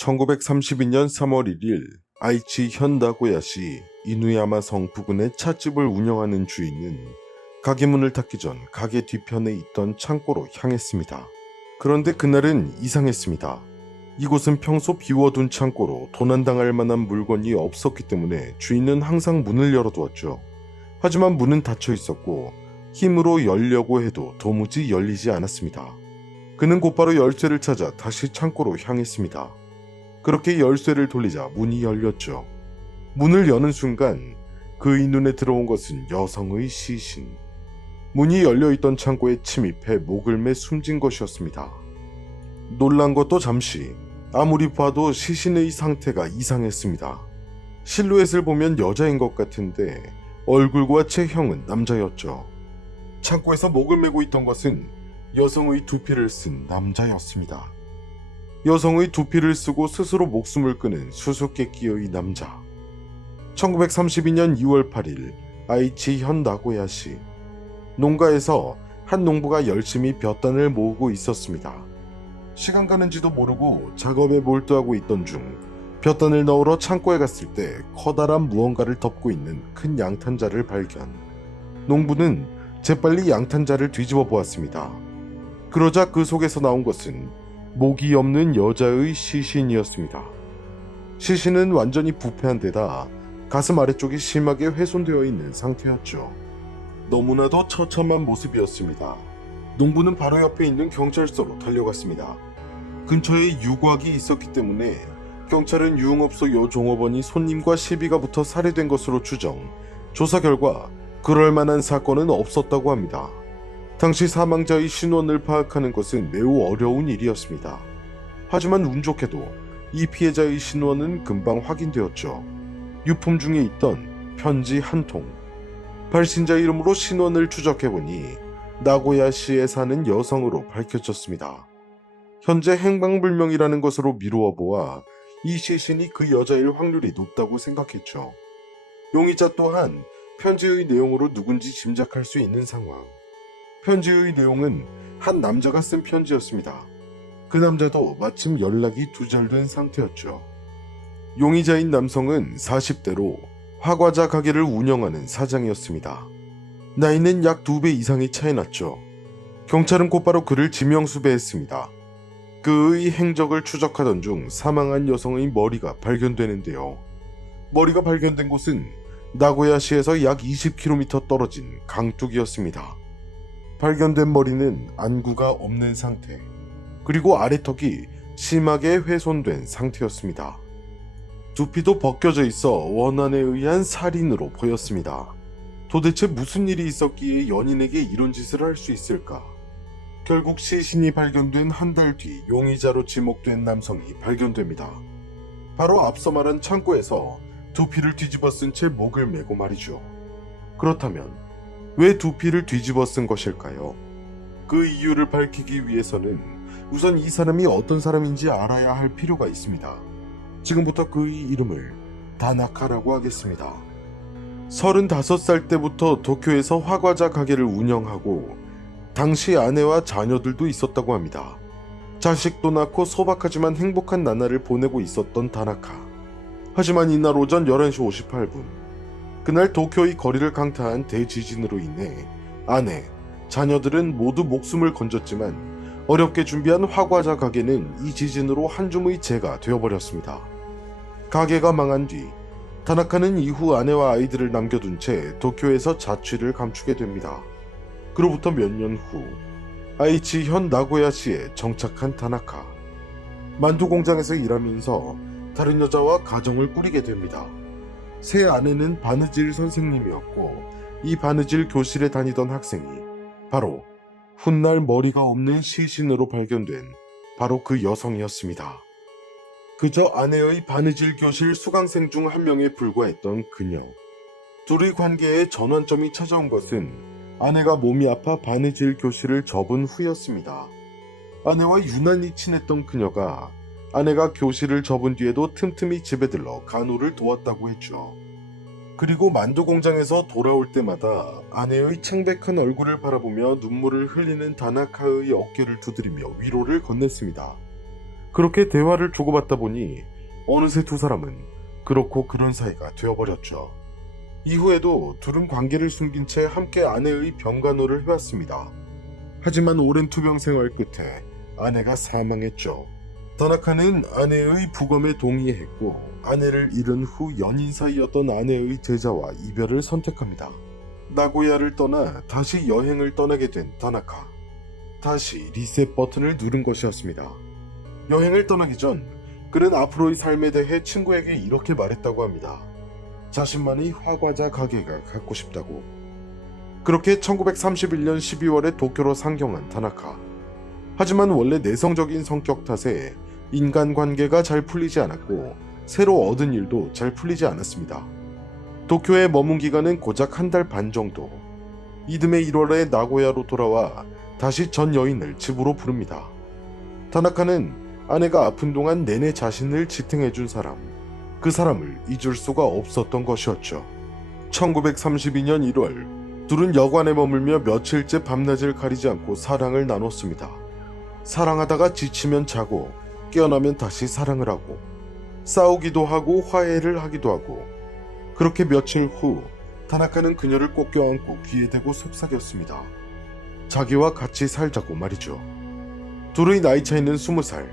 1932년 3월 1일 아이치 현다고야시 이누야마 성 부근의 찻집을 운영하는 주인은 가게 문을 닫기 전 가게 뒤편에 있던 창고로 향했습니다. 그런데 그날은 이상했습니다. 이곳은 평소 비워둔 창고로 도난당할 만한 물건이 없었기 때문에 주인은 항상 문을 열어두었죠. 하지만 문은 닫혀 있었고 힘으로 열려고 해도 도무지 열리지 않았습니다. 그는 곧바로 열쇠를 찾아 다시 창고로 향했습니다. 그렇게 열쇠를 돌리자 문이 열렸죠. 문을 여는 순간 그의 눈에 들어온 것은 여성의 시신. 문이 열려있던 창고에 침입해 목을 매 숨진 것이었습니다. 놀란 것도 잠시 아무리 봐도 시신의 상태가 이상했습니다. 실루엣을 보면 여자인 것 같은데 얼굴과 체형은 남자였죠. 창고에서 목을 메고 있던 것은 여성의 두피를 쓴 남자였습니다. 여성의 두피를 쓰고 스스로 목숨을 끊은 수수께끼의 남자. 1932년 2월 8일 아이치 현 나고야시 농가에서 한 농부가 열심히 볕단을 모으고 있었습니다. 시간 가는지도 모르고 작업에 몰두하고 있던 중 볕단을 넣으러 창고에 갔을 때 커다란 무언가를 덮고 있는 큰 양탄자를 발견. 농부는 재빨리 양탄자를 뒤집어 보았습니다. 그러자 그 속에서 나온 것은 목이 없는 여자의 시신이었습니다. 시신은 완전히 부패한 데다 가슴 아래쪽이 심하게 훼손되어 있는 상태였죠. 너무나도 처참한 모습이었습니다. 농부는 바로 옆에 있는 경찰서로 달려갔습니다. 근처에 유곽이 있었기 때문에 경찰은 유흥업소 요 종업원이 손님과 시비가 붙어 살해된 것으로 추정. 조사 결과 그럴 만한 사건은 없었다고 합니다. 당시 사망자의 신원을 파악하는 것은 매우 어려운 일이었습니다. 하지만 운 좋게도 이 피해자의 신원은 금방 확인되었죠. 유품 중에 있던 편지 한 통. 발신자 이름으로 신원을 추적해보니 나고야시에 사는 여성으로 밝혀졌습니다. 현재 행방불명이라는 것으로 미루어 보아 이 시신이 그 여자일 확률이 높다고 생각했죠. 용의자 또한 편지의 내용으로 누군지 짐작할 수 있는 상황. 편지의 내용은 한 남자가 쓴 편지였습니다. 그 남자도 마침 연락이 두절된 상태였죠. 용의자인 남성은 40대로 화과자 가게를 운영하는 사장이었습니다. 나이는 약두배 이상이 차이 났죠. 경찰은 곧바로 그를 지명수배했습니다. 그의 행적을 추적하던 중 사망한 여성의 머리가 발견되는데요. 머리가 발견된 곳은 나고야시에서 약 20km 떨어진 강둑이었습니다. 발견된 머리는 안구가 없는 상태, 그리고 아래턱이 심하게 훼손된 상태였습니다. 두피도 벗겨져 있어 원한에 의한 살인으로 보였습니다. 도대체 무슨 일이 있었기에 연인에게 이런 짓을 할 수 있을까? 결국 시신이 발견된 한 달 뒤 용의자로 지목된 남성이 발견됩니다. 바로 앞서 말한 창고에서 두피를 뒤집어 쓴 채 목을 메고 말이죠. 그렇다면 왜 두피를 뒤집어 쓴 것일까요? 그 이유를 밝히기 위해서는 우선 이 사람이 어떤 사람인지 알아야 할 필요가 있습니다. 지금부터 그의 이름을 다나카라고 하겠습니다. 35살 때부터 도쿄에서 화과자 가게를 운영하고 당시 아내와 자녀들도 있었다고 합니다. 자식도 낳고 소박하지만 행복한 나날을 보내고 있었던 다나카. 하지만 이날 오전 11시 58분, 그날 도쿄의 거리를 강타한 대지진으로 인해 아내, 자녀들은 모두 목숨을 건졌지만 어렵게 준비한 화과자 가게는 이 지진으로 한 줌의 재가 되어버렸습니다. 가게가 망한 뒤 다나카는 이후 아내와 아이들을 남겨둔 채 도쿄에서 자취를 감추게 됩니다. 그로부터 몇 년 후 아이치 현 나고야시에 정착한 다나카. 만두 공장에서 일하면서 다른 여자와 가정을 꾸리게 됩니다. 새 아내는 바느질 선생님이었고 이 바느질 교실에 다니던 학생이 바로 훗날 머리가 없는 시신으로 발견된 바로 그 여성이었습니다. 그저 아내의 바느질 교실 수강생 중 한 명에 불과했던 그녀. 둘의 관계에 전환점이 찾아온 것은 아내가 몸이 아파 바느질 교실을 접은 후였습니다. 아내와 유난히 친했던 그녀가 아내가 교실을 접은 뒤에도 틈틈이 집에 들러 간호를 도왔다고 했죠. 그리고 만두 공장에서 돌아올 때마다 아내의 창백한 얼굴을 바라보며 눈물을 흘리는 다나카의 어깨를 두드리며 위로를 건넸습니다. 그렇게 대화를 주고받다 보니 어느새 두 사람은 그렇고 그런 사이가 되어버렸죠. 이후에도 둘은 관계를 숨긴 채 함께 아내의 병간호를 해왔습니다. 하지만 오랜 투병 생활 끝에 아내가 사망했죠. 다나카는 아내의 부검에 동의했고 아내를 잃은 후 연인 사이였던 아내의 제자와 이별을 선택합니다. 나고야를 떠나 다시 여행을 떠나게 된 다나카. 다시 리셋 버튼을 누른 것이었습니다. 여행을 떠나기 전 그는 앞으로의 삶에 대해 친구에게 이렇게 말했다고 합니다. 자신만의 화과자 가게가 갖고 싶다고. 그렇게 1931년 12월에 도쿄로 상경한 타나카. 하지만 원래 내성적인 성격 탓에 인간관계가 잘 풀리지 않았고 새로 얻은 일도 잘 풀리지 않았습니다. 도쿄에 머문 기간은 고작 한 달 반 정도. 이듬해 1월에 나고야로 돌아와 다시 전 여인을 집으로 부릅니다. 타나카는 아내가 아픈 동안 내내 자신을 지탱해준 사람, 그 사람을 잊을 수가 없었던 것이었죠. 1932년 1월, 둘은 여관에 머물며 며칠째 밤낮을 가리지 않고 사랑을 나눴습니다. 사랑하다가 지치면 자고, 깨어나면 다시 사랑을 하고, 싸우기도 하고 화해를 하기도 하고, 그렇게 며칠 후, 타나카는 그녀를 꼭 껴안고 귀에 대고 속삭였습니다. 자기와 같이 살자고 말이죠. 둘의 나이 차이는 20살,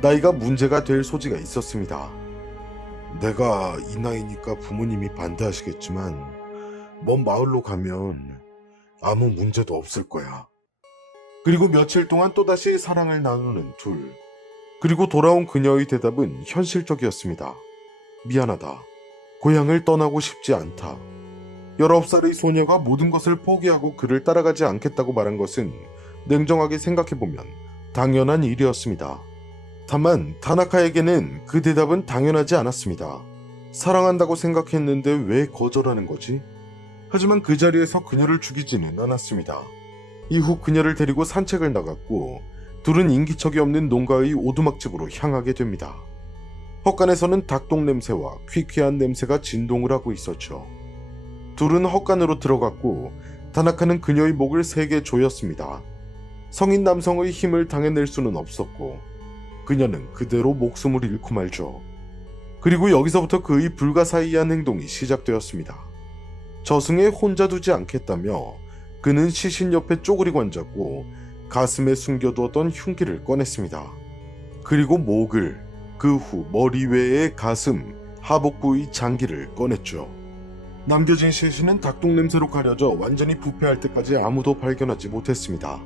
나이가 문제가 될 소지가 있었습니다. 내가 이 나이니까 부모님이 반대하시겠지만, 먼 마을로 가면 아무 문제도 없을 거야. 그리고 며칠 동안 또다시 사랑을 나누는 둘. 그리고 돌아온 그녀의 대답은 현실적이었습니다. 미안하다. 고향을 떠나고 싶지 않다. 19살의 소녀가 모든 것을 포기하고 그를 따라가지 않겠다고 말한 것은 냉정하게 생각해보면 당연한 일이었습니다. 다만 다나카에게는 그 대답은 당연하지 않았습니다. 사랑한다고 생각했는데 왜 거절하는 거지? 하지만 그 자리에서 그녀를 죽이지는 않았습니다. 이후 그녀를 데리고 산책을 나갔고 둘은 인기척이 없는 농가의 오두막집으로 향하게 됩니다. 헛간에서는 닭똥 냄새와 퀴퀴한 냄새가 진동을 하고 있었죠. 둘은 헛간으로 들어갔고 다나카는 그녀의 목을 세게 조였습니다. 성인 남성의 힘을 당해낼 수는 없었고 그녀는 그대로 목숨을 잃고 말죠. 그리고 여기서부터 그의 불가사의한 행동이 시작되었습니다. 저승에 혼자 두지 않겠다며 그는 시신 옆에 쪼그리고 앉았고 가슴에 숨겨두었던 흉기를 꺼냈습니다. 그리고 목을 그 후 머리 외에 가슴, 하복 부위 장기를 꺼냈죠. 남겨진 시신은 닭똥 냄새로 가려져 완전히 부패할 때까지 아무도 발견하지 못했습니다.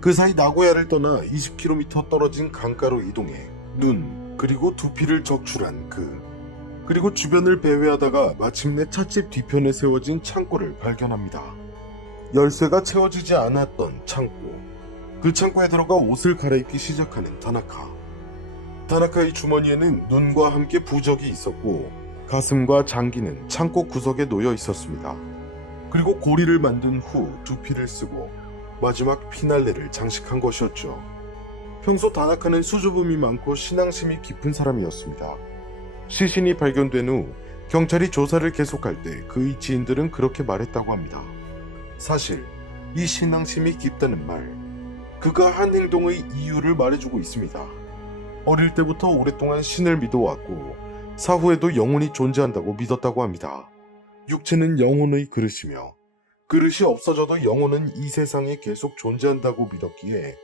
그 사이 나고야를 떠나 20km 떨어진 강가로 이동해 눈 그리고 두피를 적출한 그 그리고 주변을 배회하다가 마침내 찻집 뒤편에 세워진 창고를 발견합니다. 열쇠가 채워지지 않았던 창고. 그 창고에 들어가 옷을 갈아입기 시작하는 다나카. 다나카의 주머니에는 눈과 함께 부적이 있었고 가슴과 장기는 창고 구석에 놓여 있었습니다. 그리고 고리를 만든 후 두피를 쓰고 마지막 피날레를 장식한 것이었죠. 평소 다나카는 수줍음이 많고 신앙심이 깊은 사람이었습니다. 시신이 발견된 후 경찰이 조사를 계속할 때 그의 지인들은 그렇게 말했다고 합니다. 사실 이 신앙심이 깊다는 말, 그가 한 행동의 이유를 말해주고 있습니다. 어릴 때부터 오랫동안 신을 믿어왔고 사후에도 영혼이 존재한다고 믿었다고 합니다. 육체는 영혼의 그릇이며 그릇이 없어져도 영혼은 이 세상에 계속 존재한다고 믿었기에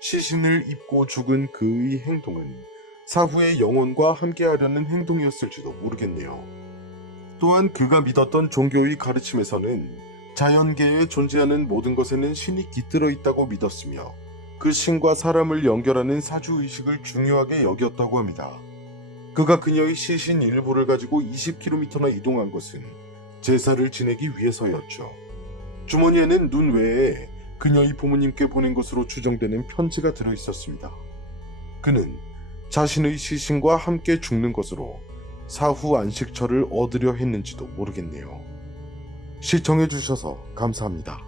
시신을 입고 죽은 그의 행동은 사후의 영혼과 함께하려는 행동이었을지도 모르겠네요. 또한 그가 믿었던 종교의 가르침에서는 자연계에 존재하는 모든 것에는 신이 깃들어 있다고 믿었으며 그 신과 사람을 연결하는 사주의식을 중요하게 여겼다고 합니다. 그가 그녀의 시신 일부를 가지고 20km나 이동한 것은 제사를 지내기 위해서였죠. 주머니에는 눈 외에 그녀의 부모님께 보낸 것으로 추정되는 편지가 들어 있었습니다. 그는 자신의 시신과 함께 죽는 것으로 사후 안식처를 얻으려 했는지도 모르겠네요. 시청해주셔서 감사합니다.